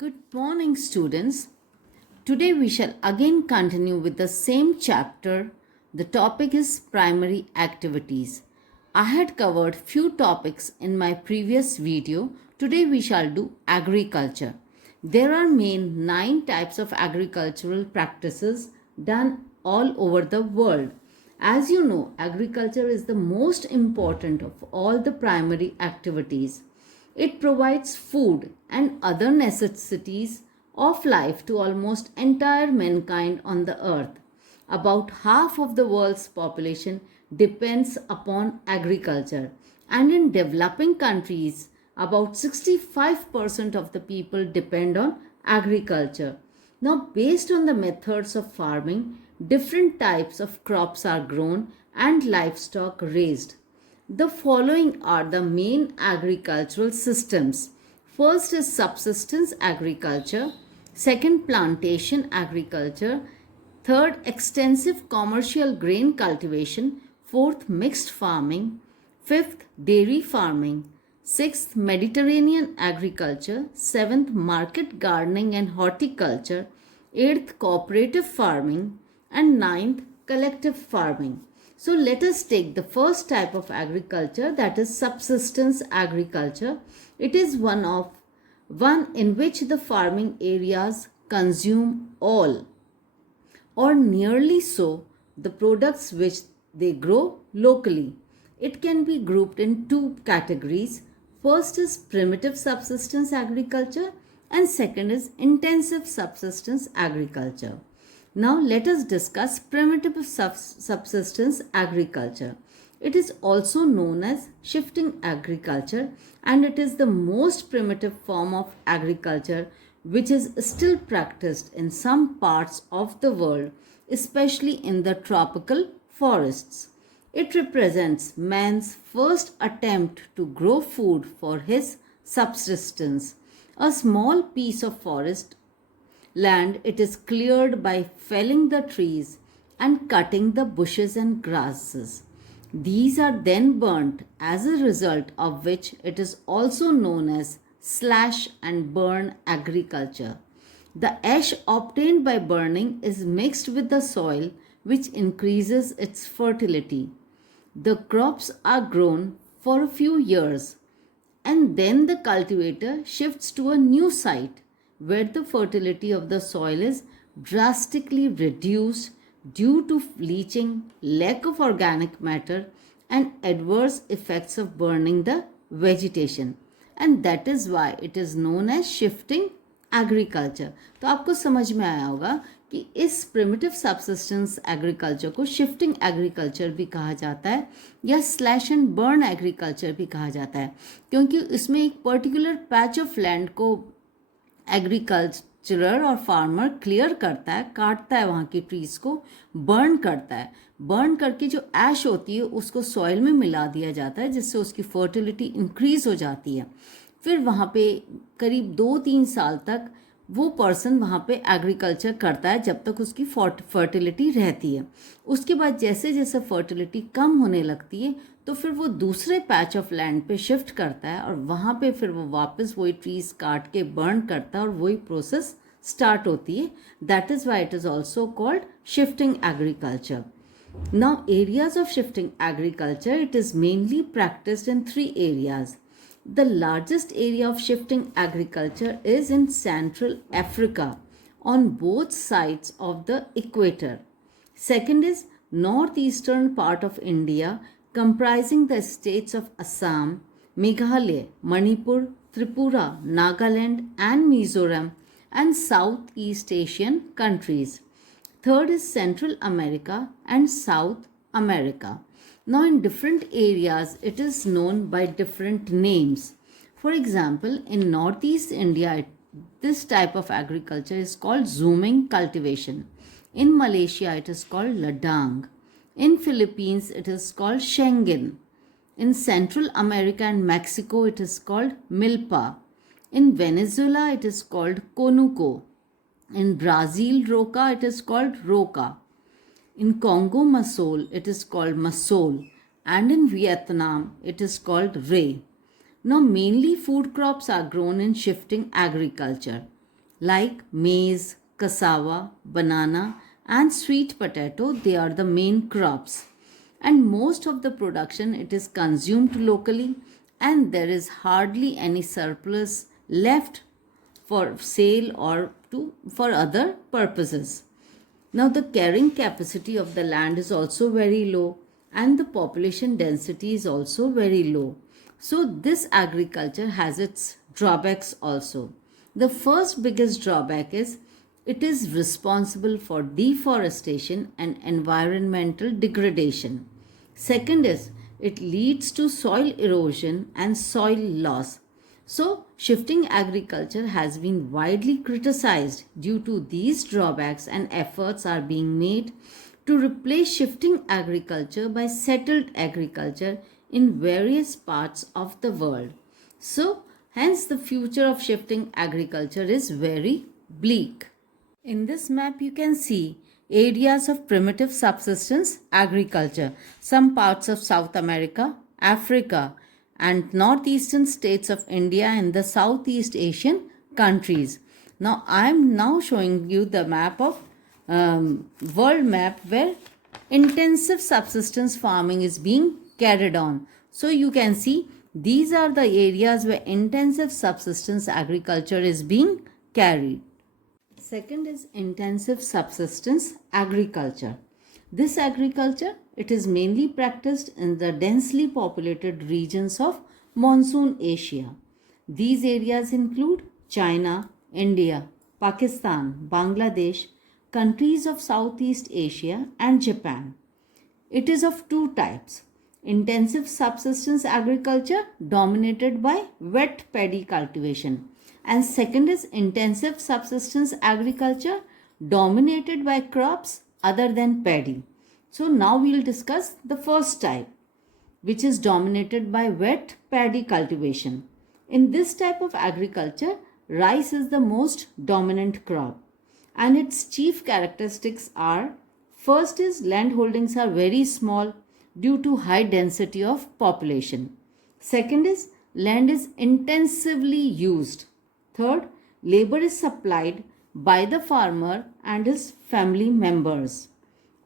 Good morning, students. Today we shall again continue with the same chapter. The topic is primary activities. I had covered few topics in my previous video. Today we shall do agriculture. There are main 9 types of agricultural practices done all over the world. As you know, agriculture is the most important of all the primary activities. It provides food and other necessities of life to almost entire mankind on the earth. About half of the world's population depends upon agriculture, and in developing countries, about 65% of the people depend on agriculture. Now, based on the methods of farming, different types of crops are grown and livestock raised. The following are the main agricultural systems. First is subsistence agriculture, second plantation agriculture, third extensive commercial grain cultivation, fourth mixed farming, fifth dairy farming, sixth Mediterranean agriculture, seventh market gardening and horticulture, eighth cooperative farming, and ninth collective farming. So let us take the first type of agriculture, that is subsistence agriculture. It is one in which the farming areas consume all or nearly so the products which they grow locally. It can be grouped in two categories. First is primitive subsistence agriculture and second is intensive subsistence agriculture. Now let us discuss primitive subsistence agriculture. It is also known as shifting agriculture, and it is the most primitive form of agriculture which is still practiced in some parts of the world, especially in the tropical forests. It represents man's first attempt to grow food for his subsistence. A small piece of forest land, it is cleared by felling the trees and cutting the bushes and grasses. These are then burnt, as a result of which it is also known as slash and burn agriculture. The ash obtained by burning is mixed with the soil, which increases its fertility. The crops are grown for a few years, and then the cultivator shifts to a new site where the fertility of the soil is drastically reduced due to leaching, lack of organic matter, and adverse effects of burning the vegetation. And that is why it is known as shifting agriculture. तो आपको समझ में आया होगा कि इस primitive subsistence agriculture को shifting agriculture भी कहा जाता है या स्लैश एंड बर्न एग्रीकल्चर भी कहा जाता है, क्योंकि इसमें एक पर्टिकुलर पैच ऑफ लैंड को एग्रीकल्चरर और फार्मर क्लियर करता है, काटता है, वहाँ की ट्रीज को बर्न करता है। बर्न करके जो ऐश होती है उसको सॉइल में मिला दिया जाता है, जिससे उसकी फर्टिलिटी इंक्रीज हो जाती है। फिर वहाँ पे करीब 2-3 साल तक वो पर्सन वहाँ पे एग्रीकल्चर करता है जब तक उसकी फर्टिलिटी रहती है। उसके बाद जैसे जैसे फर्टिलिटी कम होने लगती है तो फिर वो दूसरे पैच ऑफ लैंड पे शिफ्ट करता है और वहाँ पे फिर वो वापस वही ट्रीज काट के बर्न करता है और वही प्रोसेस स्टार्ट होती है। That is why it is also called shifting agriculture. Now, areas of shifting agriculture, it is mainly practiced in 3 areas. The largest area of shifting agriculture is in Central Africa on both sides of the equator. Second is northeastern part of India comprising the states of Assam, Meghalaya, Manipur, Tripura, Nagaland and Mizoram, and Southeast Asian countries. Third is Central America and South America. Now, in different areas, it is known by different names. For example, in Northeast India, this type of agriculture is called zooming cultivation. In Malaysia, it is called ladang. In Philippines, it is called Schengen. In Central America and Mexico, it is called milpa. In Venezuela, it is called conuco. In Brazil, roca, it is called roca. In Congo, masol, it is called masol. And in Vietnam, it is called ray. Now, mainly food crops are grown in shifting agriculture. like maize, cassava, banana, and sweet potato. They are the main crops. And most of the production it is consumed locally, and there is hardly any surplus left for sale or for other purposes. Now, the carrying capacity of the land is also very low, and the population density is also very low. So, this agriculture has its drawbacks also. The first biggest drawback is it is responsible for deforestation and environmental degradation. Second is it leads to soil erosion and soil loss. So, shifting agriculture has been widely criticized due to these drawbacks, and efforts are being made to replace shifting agriculture by settled agriculture in various parts of the world. So, hence, the future of shifting agriculture is very bleak. In this map, you can see areas of primitive subsistence agriculture, some parts of South America, Africa, and northeastern states of India and the Southeast Asian countries. Now, I am now showing you the map of world map where intensive subsistence farming is being carried on. So, you can see these are the areas where intensive subsistence agriculture is being carried. Second is intensive subsistence agriculture. This agriculture, it is mainly practiced in the densely populated regions of monsoon Asia. These areas include China, India, Pakistan, Bangladesh, countries of Southeast Asia, and Japan. It is of two types. Intensive subsistence agriculture dominated by wet paddy cultivation, and second is intensive subsistence agriculture dominated by crops other than paddy. So now we will discuss the first type, which is dominated by wet paddy cultivation. In this type of agriculture, rice is the most dominant crop, and its chief characteristics are: first is land holdings are very small due to high density of population. Second is land is intensively used. Third, labor is supplied by the farmer and his family members.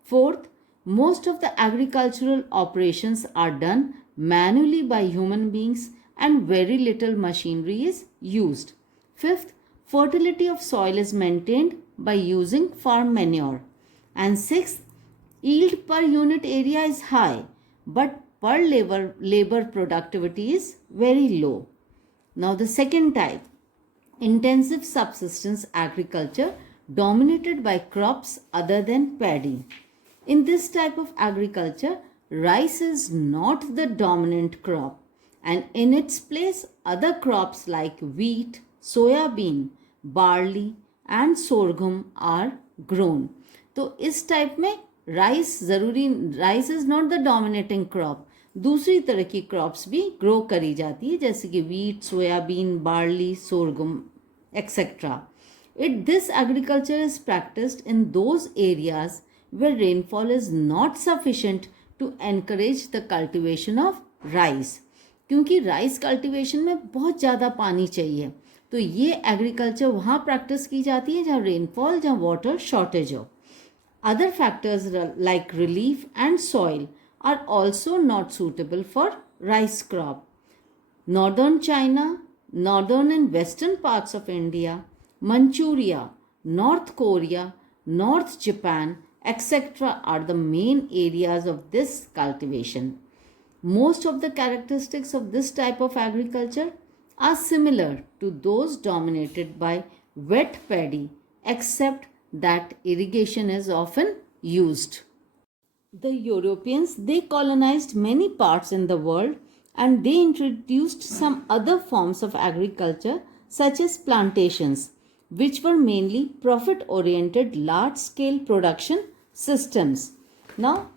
Fourth, most of the agricultural operations are done manually by human beings and very little machinery is used. Fifth, fertility of soil is maintained by using farm manure. And sixth, yield per unit area is high, but per labor productivity is very low. Now the second type, intensive subsistence agriculture dominated by crops other than paddy. In this type of agriculture, rice is not the dominant crop, and in its place other crops like wheat, soya bean, barley and sorghum are grown. तो इस type में rice is not the dominating crop, दूसरी तरह की crops भी grow करी जाती है जैसे कि wheat, soybean, barley, sorghum etcetera. This agriculture is practiced in those areas where rainfall is not sufficient to encourage the cultivation of rice. क्योंकि राइस कल्टीवेशन में बहुत ज़्यादा पानी चाहिए, तो ये एग्रीकल्चर वहाँ प्रैक्टिस की जाती है जहाँ रेनफॉल, जहाँ वाटर शॉर्टेज हो. Other factors like relief and soil are also not suitable for rice crop. Northern China, northern and western parts of India, Manchuria, North Korea, North Japan, etc. are the main areas of this cultivation. Most of the characteristics of this type of agriculture are similar to those dominated by wet paddy, except that irrigation is often used. The Europeans, they colonized many parts in the world, and they introduced some other forms of agriculture such as plantations, which were mainly profit-oriented large-scale production systems. Now,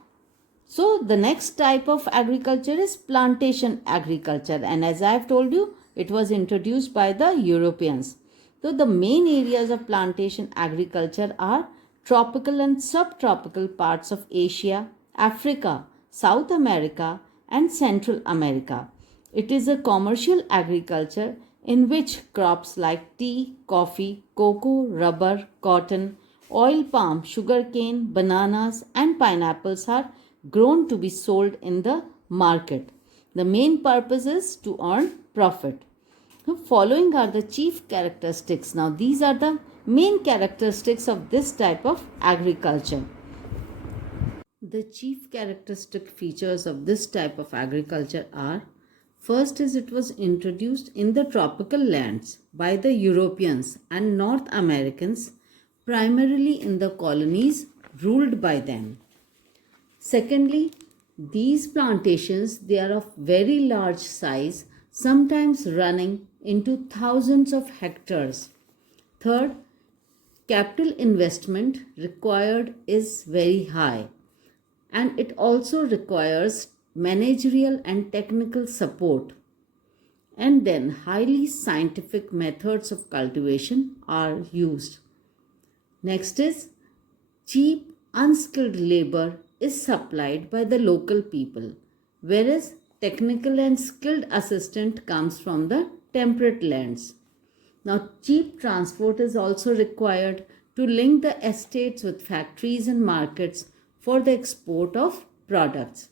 so the next type of agriculture is plantation agriculture, and as I have told you, it was introduced by the Europeans. So the main areas of plantation agriculture are tropical and subtropical parts of Asia, Africa, South America and Central America. It is a commercial agriculture in which crops like tea, coffee, cocoa, rubber, cotton, oil palm, sugarcane, bananas, and pineapples are grown to be sold in the market. The main purpose is to earn profit. The following are the chief characteristics. Now, these are the main characteristics of this type of agriculture. The chief characteristic features of this type of agriculture are: first is it was introduced in the tropical lands by the Europeans and North Americans, primarily in the colonies ruled by them. Secondly, these plantations, they are of very large size, sometimes running into thousands of hectares. Third, capital investment required is very high, and it also requires managerial and technical support. And then highly scientific methods of cultivation are used. Next is cheap unskilled labor is supplied by the local people, whereas technical and skilled assistant comes from the temperate lands. Now, cheap transport is also required to link the estates with factories and markets for the export of products.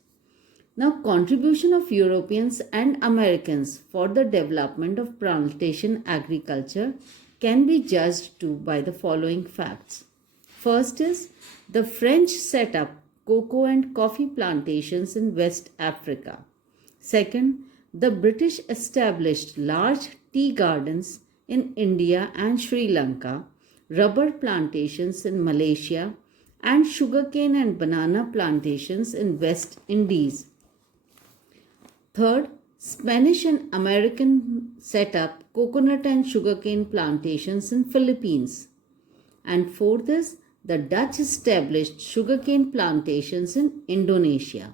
Now, contribution of Europeans and Americans for the development of plantation agriculture can be judged to by the following facts. First is the French set up cocoa and coffee plantations in West Africa. Second, the British established large tea gardens in India and Sri Lanka, rubber plantations in Malaysia, and sugarcane and banana plantations in West Indies. Third, Spanish and American set up coconut and sugarcane plantations in Philippines. And fourth is the Dutch established sugarcane plantations in Indonesia.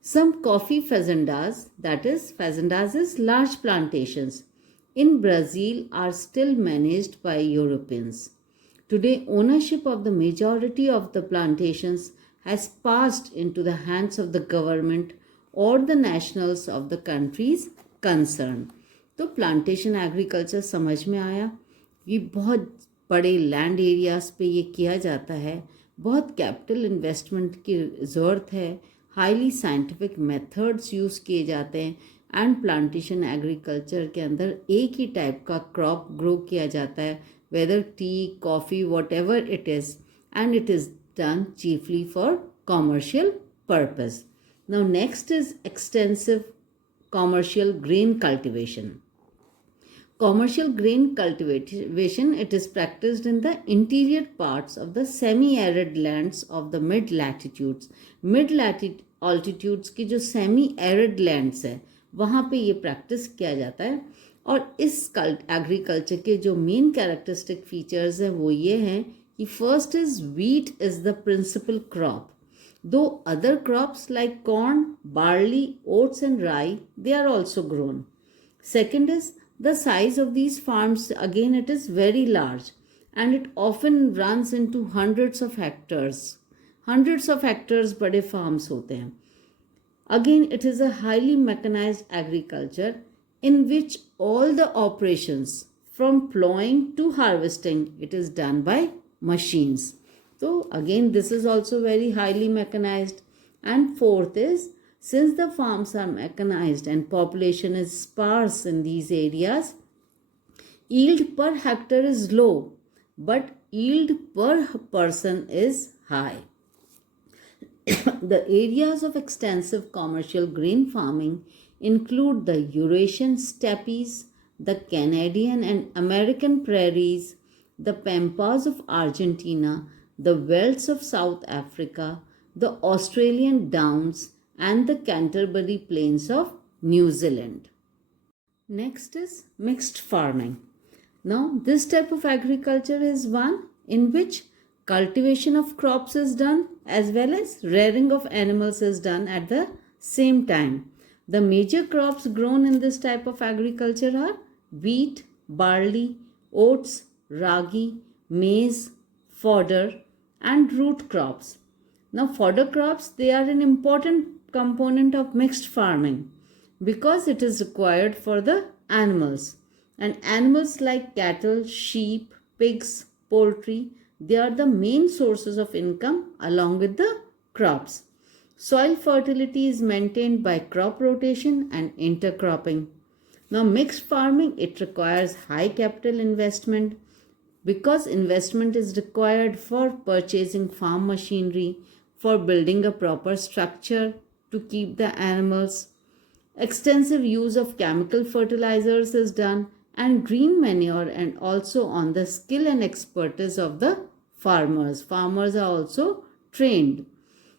Some coffee fazendas, that is, fazendas is large plantations, in Brazil are still managed by Europeans. Today, ownership of the majority of the plantations has passed into the hands of the government or the nationals of the countries concerned. तो plantation agriculture समझ में आया। ये बहुत बड़े land areas पे ये किया जाता है, बहुत कैपिटल इन्वेस्टमेंट की ज़रूरत है, हाईली साइंटिफिक मेथड्स यूज़ किए जाते हैं, एंड प्लांटेशन एग्रीकल्चर के अंदर एक ही टाइप का क्रॉप ग्रो किया जाता है, whether tea, coffee, whatever it is, and it is done chiefly for commercial purpose. Now, next is extensive commercial grain cultivation. Commercial grain cultivation, it is practiced in the interior parts of the semi-arid lands of the mid-latitudes. Mid-altitudes की जो semi-arid lands है, वहाँ पे ये practice किया जाता है. और इस agriculture के जो main characteristic features हैं वो ये हैं कि first is wheat is the principal crop. Though other crops like corn, barley, oats and rye, they are also grown. Second is the size of these farms, again it is very large and it often runs into hundreds of hectares. Hundreds of hectares बड़े farms होते हैं. Again it is a highly mechanized agriculture in which all the operations from plowing to harvesting, it is done by machines. So again this is also very highly mechanized. And fourth is, since the farms are mechanized and population is sparse in these areas, yield per hectare is low, but yield per person is high. The areas of extensive commercial grain farming include the Eurasian steppes, the Canadian and American prairies, the pampas of Argentina, the velds of South Africa, the Australian Downs, and the Canterbury Plains of New Zealand. Next is mixed farming. Now, this type of agriculture is one in which cultivation of crops is done as well as rearing of animals is done at the same time. The major crops grown in this type of agriculture are wheat, barley, oats, ragi, maize, fodder, and root crops. Now, fodder crops, they are an important component of mixed farming because it is required for the animals. And animals like cattle, sheep, pigs, poultry, they are the main sources of income along with the crops. Soil fertility is maintained by crop rotation and intercropping. Now, mixed farming, it requires high capital investment because investment is required for purchasing farm machinery, for building a proper structure to keep the animals. Extensive use of chemical fertilizers is done, and green manure, and also on the skill and expertise of the farmers. Farmers are also trained.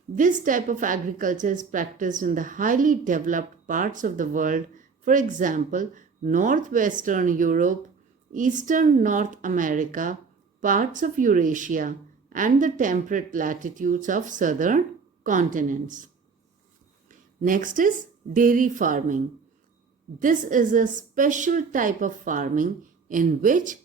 This type of agriculture is practiced in the highly developed parts of the world, for example, northwestern Europe, eastern North America, parts of Eurasia, and the temperate latitudes of southern continents. Next is dairy farming. This is a special type of farming in which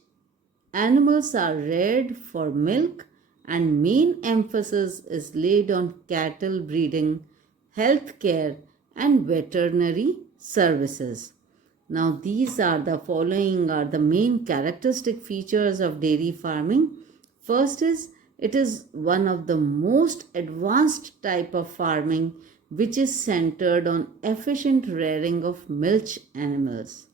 animals are reared for milk and main emphasis is laid on cattle breeding, health care, and veterinary services. Now, these are the following are the main characteristic features of dairy farming. First is it is one of the most advanced type of farming which is centered on efficient rearing of milch animals.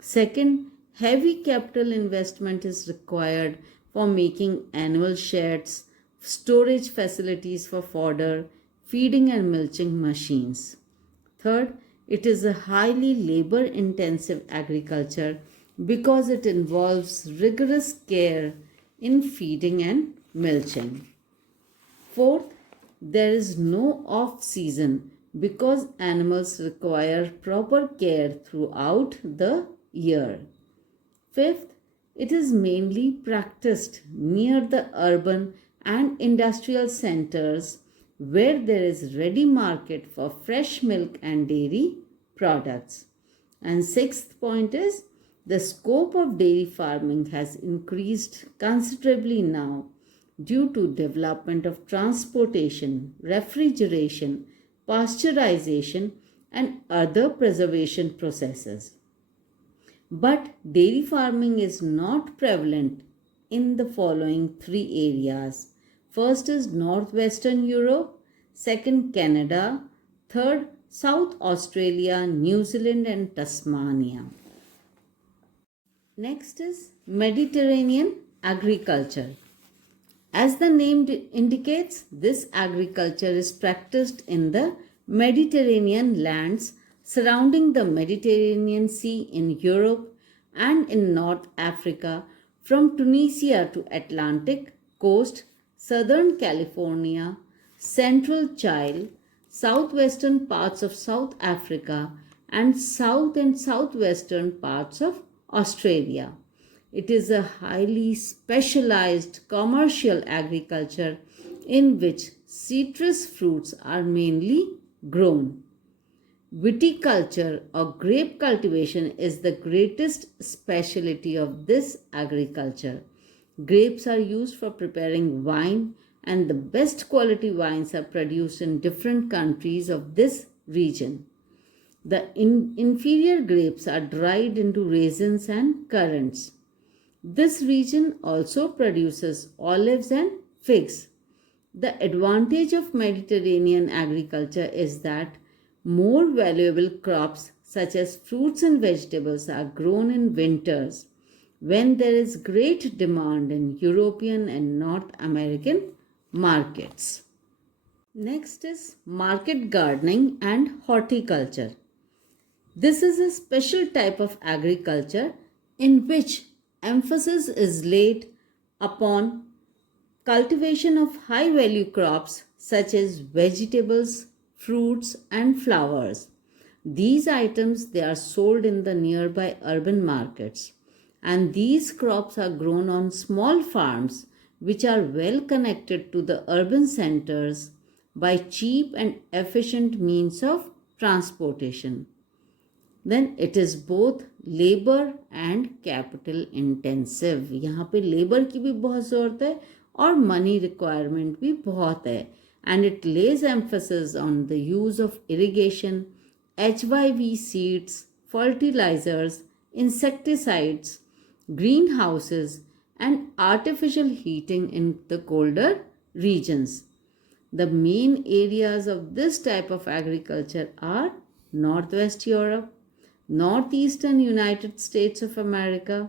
Second, heavy capital investment is required for making animal sheds, storage facilities for fodder, feeding and milking machines. Third, it is a highly labor intensive agriculture because it involves rigorous care in feeding and milking. Fourth, there is no off season because animals require proper care throughout the year. Fifth, it is mainly practiced near the urban and industrial centers where there is ready market for fresh milk and dairy products. And sixth point is the scope of dairy farming has increased considerably now due to development of transportation, refrigeration, pasteurization and other preservation processes. But dairy farming is not prevalent in the following three areas. First is northwestern Europe, second Canada, third South Australia, New Zealand and Tasmania. Next is Mediterranean agriculture. As the name indicates, this agriculture is practiced in the Mediterranean lands surrounding the Mediterranean Sea in Europe and in North Africa from Tunisia to Atlantic coast, southern California, central Chile, southwestern parts of South Africa and south and southwestern parts of Australia. It is a highly specialized commercial agriculture in which citrus fruits are mainly grown. Viticulture or grape cultivation is the greatest specialty of this agriculture. Grapes are used for preparing wine, and the best quality wines are produced in different countries of this region. The inferior grapes are dried into raisins and currants. This region also produces olives and figs. The advantage of Mediterranean agriculture is that more valuable crops such as fruits and vegetables are grown in winters when there is great demand in European and North American markets. Next is market gardening and horticulture. This is a special type of agriculture in which emphasis is laid upon cultivation of high value crops such as vegetables, fruits and flowers. These items they are sold in the nearby urban markets, and these crops are grown on small farms which are well connected to the urban centers by cheap and efficient means of transportation. Then it is both labor and capital intensive. यहाँ पे labor की भी बहुत ज़रूरत है और money requirement भी बहुत है. And it lays emphasis on the use of irrigation, HYV seeds, fertilizers, insecticides, greenhouses, and artificial heating in the colder regions. The main areas of this type of agriculture are Northwest Europe, Northeastern United States of America,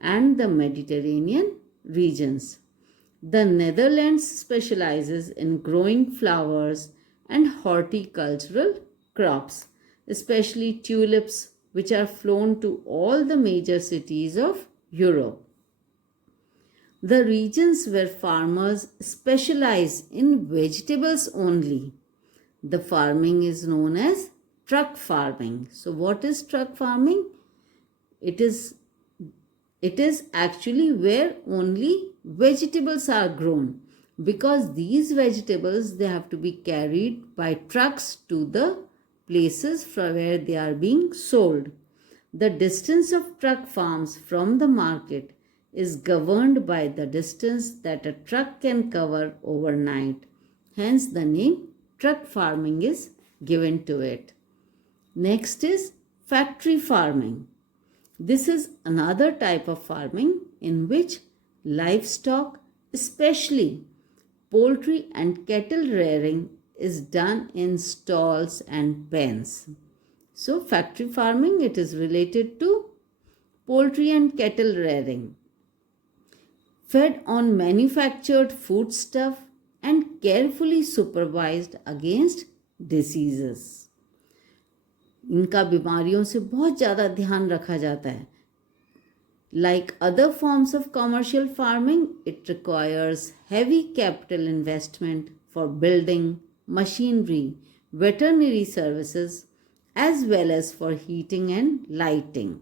and the Mediterranean regions. The Netherlands specializes in growing flowers and horticultural crops, especially tulips, which are flown to all the major cities of Europe. The regions where farmers specialize in vegetables only. The farming is known as truck farming. So what is truck farming? It is actually where only vegetables are grown, because these vegetables, they have to be carried by trucks to the places from where they are being sold. The distance of truck farms from the market is governed by the distance that a truck can cover overnight. Hence the name truck farming is given to it. Next is factory farming. This is another type of farming in which livestock, especially poultry and cattle rearing, is done in stalls and pens. So factory farming, it is related to poultry and cattle rearing, fed on manufactured foodstuff and carefully supervised against diseases. इनका बीमारियों से बहुत ज़्यादा ध्यान रखा जाता है. Like other forms of commercial farming, it requires heavy capital investment for building, machinery, veterinary services, as well as for heating and lighting.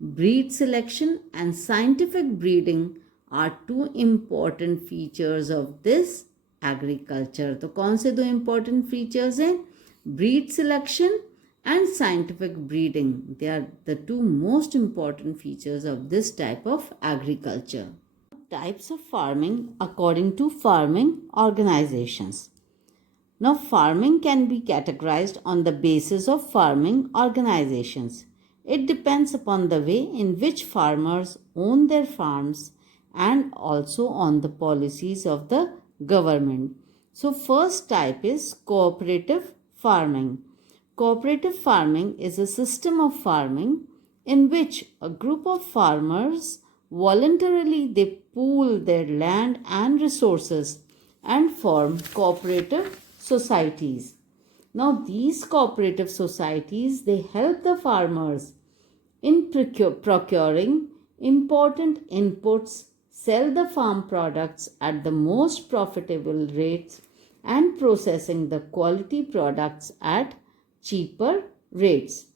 Breed selection and scientific breeding are two important features of this agriculture. तो कौन से दो important features हैं? Breed selection and scientific breeding. They are the two most important features of this type of agriculture. Types of farming according to farming organizations. Now, farming can be categorized on the basis of farming organizations. It depends upon the way in which farmers own their farms and also on the policies of the government. So, first type is cooperative farming. Cooperative farming is a system of farming in which a group of farmers voluntarily they pool their land and resources and form cooperative societies. Now these cooperative societies, they help the farmers in procuring important inputs, sell the farm products at the most profitable rates, and processing the quality products at cheaper rates.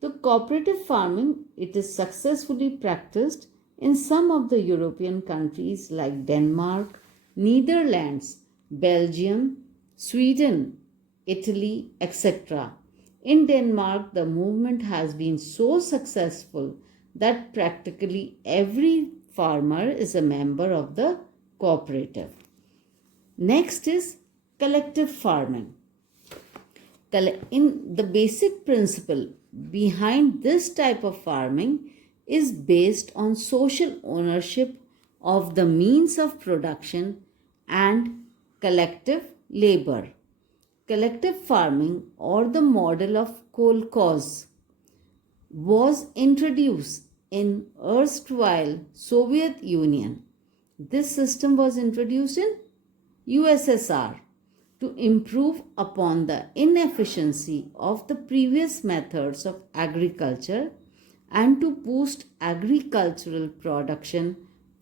The cooperative farming, it is successfully practiced in some of the European countries like Denmark, Netherlands, Belgium, Sweden, Italy, etc. In Denmark, the movement has been so successful that practically every farmer is a member of the cooperative. Next is collective farming. In the basic principle behind this type of farming is based on social ownership of the means of production and collective labor. Collective farming, or the model of kolkhoz, was introduced in erstwhile Soviet Union. This system was introduced in USSR to improve upon the inefficiency of the previous methods of agriculture and to boost agricultural production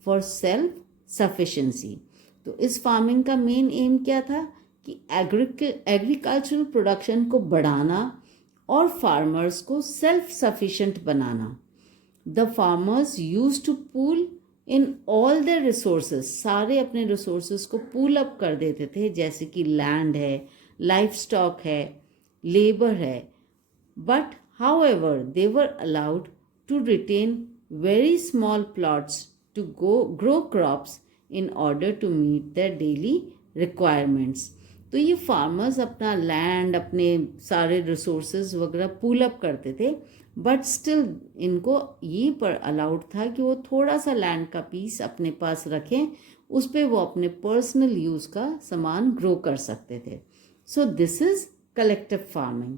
for self sufficiency. तो इस farming का main M क्या था कि agricultural production को बढ़ाना और farmers को सेल्फ सफिशिएंट बनाना. The farmers used to pool in all their resources, सारे अपने रिसोर्सेस को पूल अप कर देते थे, जैसे कि लैंड है, लाइफ स्टॉक है, लेबर है. But however they were allowed to retain very small plots to grow crops in order to meet their daily requirements. तो ये फार्मर्स अपना लैंड, अपने सारे रिसोर्सेज वगैरह पूल अप करते थे, बट स्टिल इनको ये पर अलाउड था कि वो थोड़ा सा लैंड का पीस अपने पास रखें, उस पर वो अपने पर्सनल यूज़ का सामान ग्रो कर सकते थे. So this is collective farming.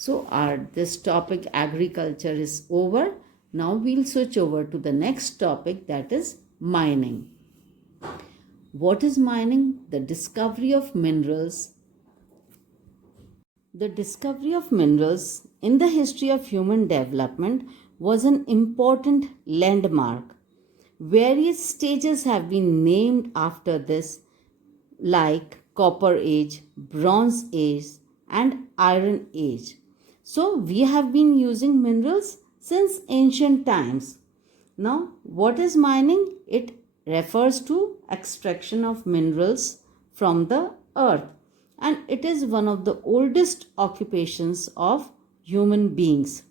So this topic agriculture is over. Now we'll switch over to the next topic, that is mining. What is mining? The discovery of minerals. The discovery of minerals in the history of human development was an important landmark. Various stages have been named after this, like Copper Age, Bronze Age, and Iron Age. So we have been using minerals since ancient times. Now, what is mining? It refers to extraction of minerals from the earth, and it is one of the oldest occupations of human beings.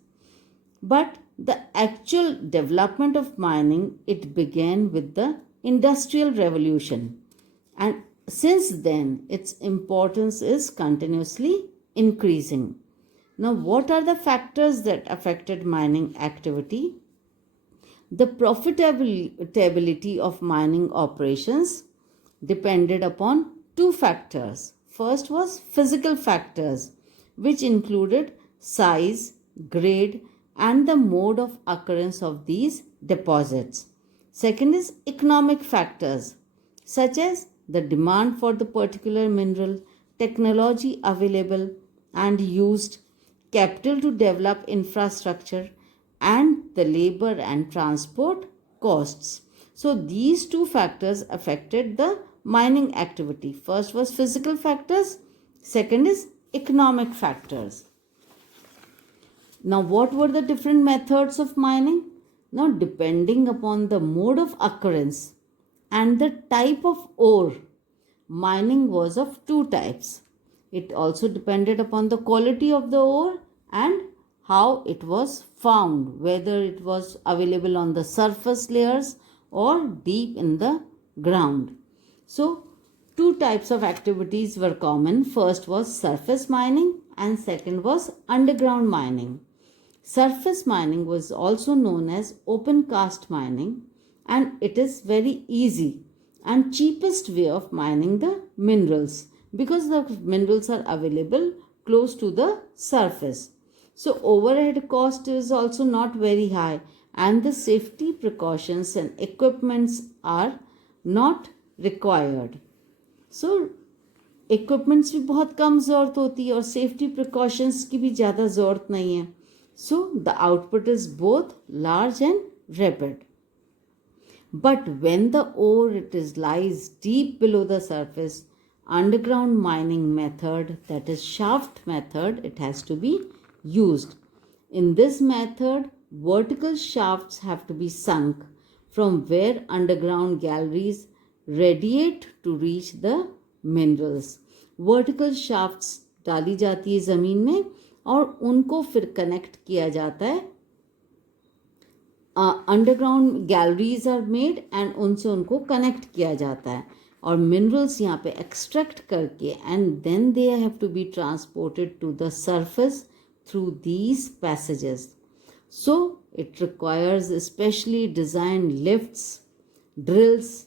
But the actual development of mining, it began with the Industrial Revolution, and since then its importance is continuously increasing. Now, what are the factors that affected mining activity? The profitability of mining operations depended upon two factors. First was physical factors, which included size, grade, and the mode of occurrence of these deposits. Second is economic factors, such as the demand for the particular mineral, technology available and used, capital to develop infrastructure, and the labor and transport costs. So these two factors affected the mining activity. First was physical factors, second is economic factors. Now, what were the different methods of mining? Now, depending upon the mode of occurrence and the type of ore, mining was of two types. It also depended upon the quality of the ore and how it was found, whether it was available on the surface layers or deep in the ground. So, two types of activities were common. First was surface mining and second was underground mining. Surface mining was also known as open cast mining, and it is very easy and cheapest way of mining the minerals because the minerals are available close to the surface. So overhead cost is also not very high, and the safety precautions and equipments are not required. So equipments भी बहुत कम ज़रूरत होती है और safety precautions की भी ज़्यादा ज़रूरत नहीं है. So the output is both large and rapid. But when the ore it is lies deep below the surface, underground mining method, that is shaft method, it has to be used. In this method, vertical shafts have to be sunk from where underground galleries radiate to reach the minerals. Vertical shafts डाली जाती है ज़मीन में और उनको फिर connect किया जाता है. Underground galleries are made and उनसे उनको कनेक्ट किया जाता है और मिनरल्स यहाँ पे एक्सट्रैक्ट करके and then they have to be transported to the surface through these passages. So it requires specially designed lifts, drills,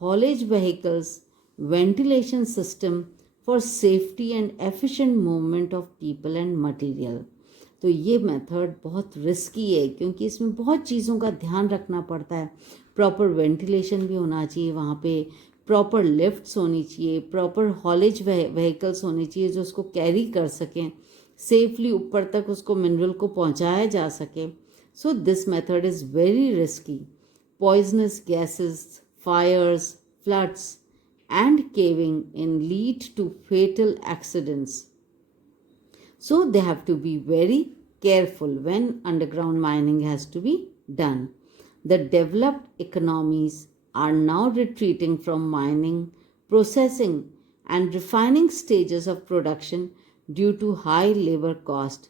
haulage vehicles, ventilation system for safety and efficient movement of people and material. तो ये method बहुत risky है क्योंकि इसमें बहुत चीज़ों का ध्यान रखना पड़ता है. प्रॉपर वेंटिलेशन भी होना चाहिए वहाँ पे, प्रॉपर लिफ्ट्स होनी चाहिए, प्रॉपर हॉलेज व्हीकल्स होनी चाहिए जो उसको कैरी कर सकें, सेफली ऊपर तक उसको मिनरल को पहुँचाया जा सके. So this method is very risky. Poisonous gases, fires, floods, and caving in lead to fatal accidents. So they have to be very careful when underground mining has to be done. The developed economies are now retreating from mining, processing, and refining stages of production due to high labor cost,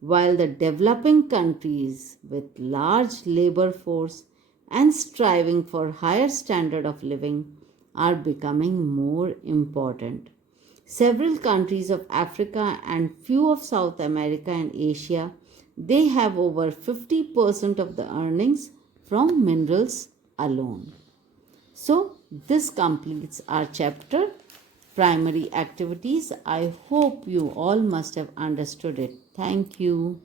while the developing countries with large labor force and striving for higher standard of living are becoming more important. Several countries of Africa and few of South America and Asia, They have over 50% of the earnings from minerals alone. So, this completes our chapter, Primary Activities. I hope you all must have understood it. Thank you.